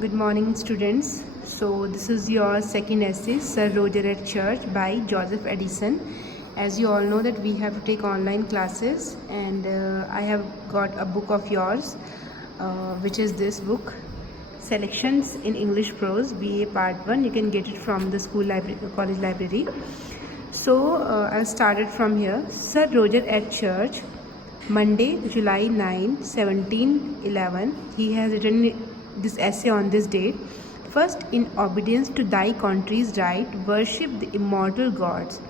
Good morning, students. So this is your second essay, Sir Roger at Church by Joseph Addison. As you all know that we have to take online classes, and I have got a book of yours, which is this book, Selections in English Prose, BA Part 1. You can get it from the school library, college library. So I'll start it from here. Sir Roger at Church, Monday, July 9, 1711. He has written this essay on this date. First, in obedience to thy country's right, worship the immortal gods.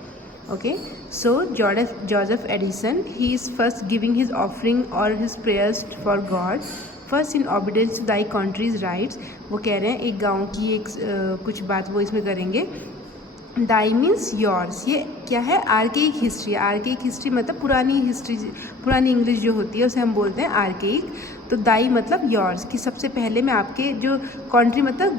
Okay, so Joseph Addison, he is first giving his offering or his prayers for God. First in obedience to thy country's rights. वो कह रहे हैं एक गाँव की एक कुछ बात वो इसमें करेंगे. दाई मीन्स योर्स. ये क्या है? Archaic history. आर्केइक हिस्ट्री मतलब पुरानी हिस्ट्री, पुरानी इंग्लिश जो होती है उसे हम बोलते हैं आर्केइक. तो दाई मतलब योर्स, कि सबसे पहले मैं आपके जो कंट्री मतलब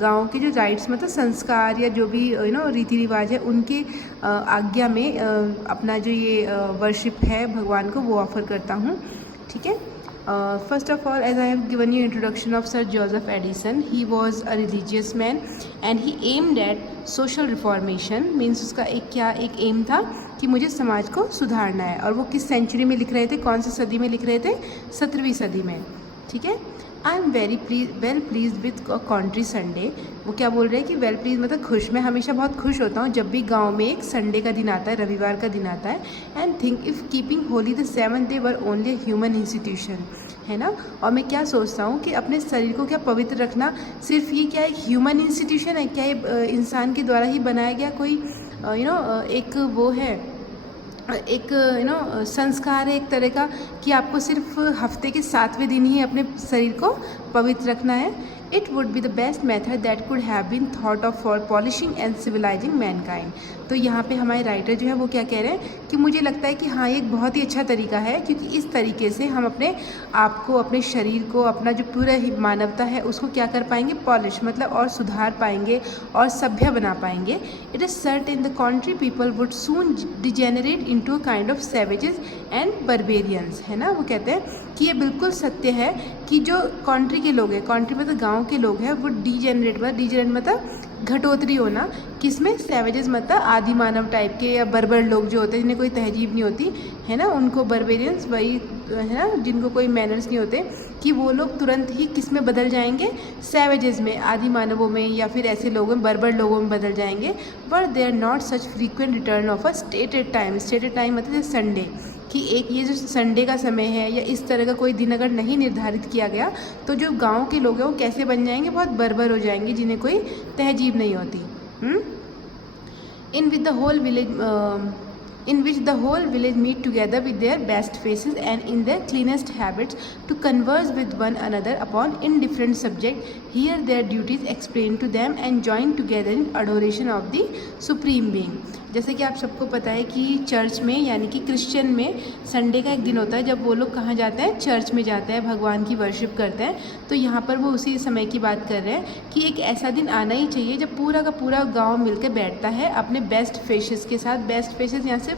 गांव के जो राइट्स मतलब संस्कार या जो भी रीति रिवाज है उनके आज्ञा में अपना जो ये वर्शिप है भगवान को वो ऑफर करता हूँ. ठीक है. First of all, as I have given you introduction of Sir Joseph Addison, he was a religious man and he aimed at social reformation. Means उसका एक एम था कि मुझे समाज को सुधारना है. और वो किस सेंचुरी में लिख रहे थे, कौन सी सदी में लिख रहे थे? 17वीं सदी में. ठीक है. I am well please with country Sunday. वो क्या बोल रहे हैं कि वेल प्लीज मतलब खुश. मैं हमेशा बहुत खुश होता हूँ जब भी गांव में एक संडे का दिन आता है, रविवार का दिन आता है. And think if keeping Holi the 7th day were only a human institution, है ना. और मैं क्या सोचता हूँ कि अपने शरीर को क्या पवित्र रखना सिर्फ ये क्या एक ह्यूमन इंस्टीट्यूशन है? क्या ये इंसान के द्वारा ही बनाया गया कोई एक वो है, एक संस्कार है एक तरह का कि आपको सिर्फ हफ्ते के 7वें दिन ही अपने शरीर को पवित्र रखना है. It would be the best method that could have been thought of for polishing and civilising mankind. तो यहाँ पे हमारे राइटर जो है वो क्या कह रहे हैं कि मुझे लगता है कि हाँ ये एक बहुत ही अच्छा तरीका है, क्योंकि इस तरीके से हम अपने आप को, अपने शरीर को, अपना जो पूरा मानवता है उसको क्या कर पाएंगे? पॉलिश मतलब और सुधार पाएंगे और सभ्य बना पाएंगे. It is certain the country people would soon degenerate into a kind of savages and barbarians, है ना. वो कहते हैं कि ये बिल्कुल सत्य है कि जो कंट्री के लोग हैं, कंट्री मतलब गांव के लोग हैं, वो डिजेनरेट मतलब घटोतरी होना. किसमें? सैवेजेस मतलब आदि मानव टाइप के या बर्बर लोग जो होते हैं जिन्हें कोई तहजीब नहीं होती, है ना, उनको बर्बेरियंस वही है ना, जिनको कोई मैनर्स नहीं होते, कि वो लोग तुरंत ही किस में बदल जाएंगे? सैवेजेस में, आदि मानवों में, या फिर ऐसे लोगों में, बर्बर लोगों में बदल जाएंगे. But they are not such frequent return of a stated time. Stated time मतलब संडे, कि एक ये जो संडे का समय है या इस तरह का कोई दिन अगर नहीं निर्धारित किया गया तो जो गांव के लोग हैं वो कैसे बन जाएंगे? बहुत बर्बर हो जाएंगे, जिन्हें कोई तहजीब नहीं होती. इन which the whole village meet together with their best faces and in their cleanest habits to converse with one another upon indifferent subject, hear their duties explained to them and join together in adoration of the supreme being. जैसे कि आप सबको पता है कि church में यानी कि क्रिश्चियन में संडे का एक दिन होता है जब वो लोग कहाँ जाते हैं? चर्च में जाते हैं, भगवान की वर्शिप करते हैं. तो यहाँ पर वो उसी समय की बात कर रहे हैं कि एक ऐसा दिन आना ही चाहिए जब पूरा का पूरा गांव मिलकर बैठता है अपने बेस्ट फेसेस के साथ. बेस्ट फेसेस यहाँ सिर्फ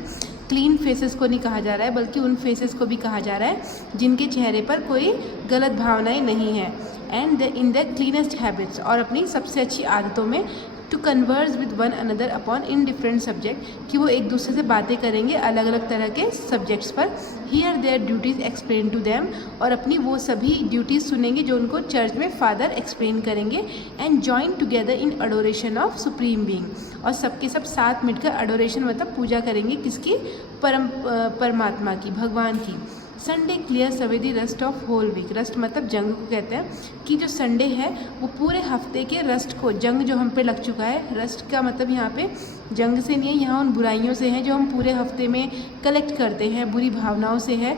क्लीन फेसेस को नहीं कहा जा रहा है, बल्कि उन फेसेस को भी कहा जा रहा है जिनके चेहरे पर कोई गलत भावनाएं नहीं है. And in the cleanest habits, और अपनी सबसे अच्छी आदतों में. To converse with one another upon in different subject, कि वो एक दूसरे से बातें करेंगे अलग अलग तरह के सब्जेक्ट्स पर. Here their duties explain to them, और अपनी वो सभी ड्यूटीज़ सुनेंगे जो उनको चर्च में फादर एक्सप्लेन करेंगे. And join together in Adoration of supreme being, और सबके सब साथ मिलकर अडोरेशन मतलब पूजा करेंगे किसकी? परमात्मा की, भगवान की. Sunday clears away the rust of whole week. Rust मतलब जंग को कहते हैं, कि जो संडे है वो पूरे हफ्ते के रस्ट को, जंग जो हम पे लग चुका है, रस्ट का मतलब यहाँ पे जंग से नहीं है, यहाँ उन बुराइयों से है जो हम पूरे हफ्ते में कलेक्ट करते हैं, बुरी भावनाओं से है.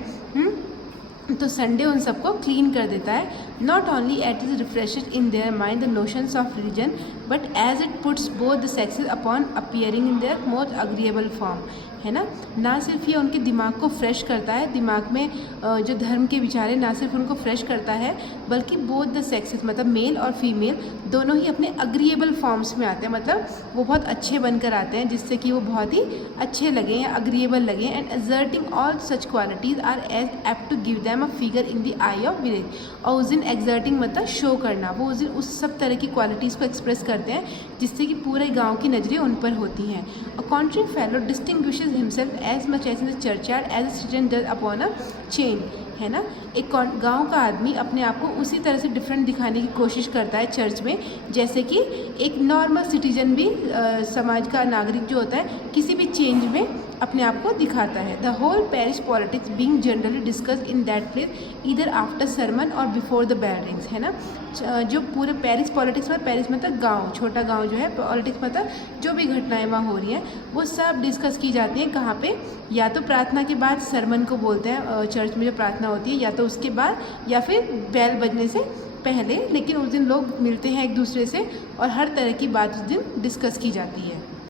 तो संडे उन सबको क्लीन कर देता है. Not only at is refreshed in their mind the notions of religion, but as it puts both the sexes upon appearing in their most agreeable form, है ना सिर्फ ये उनके दिमाग को फ्रेश करता है, दिमाग में जो धर्म के विचार है ना सिर्फ उनको फ्रेश करता है, बल्कि बोथ द सेक्सेस मतलब मेल और फीमेल दोनों ही अपने अग्रीएबल फॉर्म्स में आते हैं. मतलब वो बहुत अच्छे बनकर आते हैं जिससे कि वो बहुत ही अच्छे लगें या अग्रीएबल लगें. And exerting all such qualities are as apt to give them a figure in the eye of village. और उस दिन एक्सर्टिंग मतलब शो करना, वो उस सब तरह की क्वालिटीज़ को एक्सप्रेस करते हैं जिससे कि पूरे गांव की नज़रें उन पर होती हैं। A country fellow distinguishes himself as much as in the churchyard as a citizen does upon a chain, है ना। एक गांव का आदमी अपने आप को उसी तरह से डिफरेंट दिखाने की कोशिश करता है चर्च में, जैसे कि एक नॉर्मल सिटीजन भी समाज का नागरिक जो होता है किसी भी चेंज में अपने आप को दिखाता है। The whole parish politics being generally discuss in that place either after sermon और बिफोर द बेल रिंग्स, है ना। जो पूरे पैरिश पॉलिटिक्स में, पैरिश मतलब गांव, छोटा गांव जो है, पॉलिटिक्स मतलब जो भी घटनाएं वहाँ हो रही हैं वो सब डिस्कस की जाती हैं। कहाँ पे? या तो प्रार्थना के बाद सरमन को बोलते हैं, चर्च में जो प्रार्थना होती है, या तो उसके बाद, या फिर बेल बजने से पहले। लेकिन उस दिन लोग मिलते हैं एक दूसरे से और हर तरह की बात उस दिन डिस्कस की जाती है।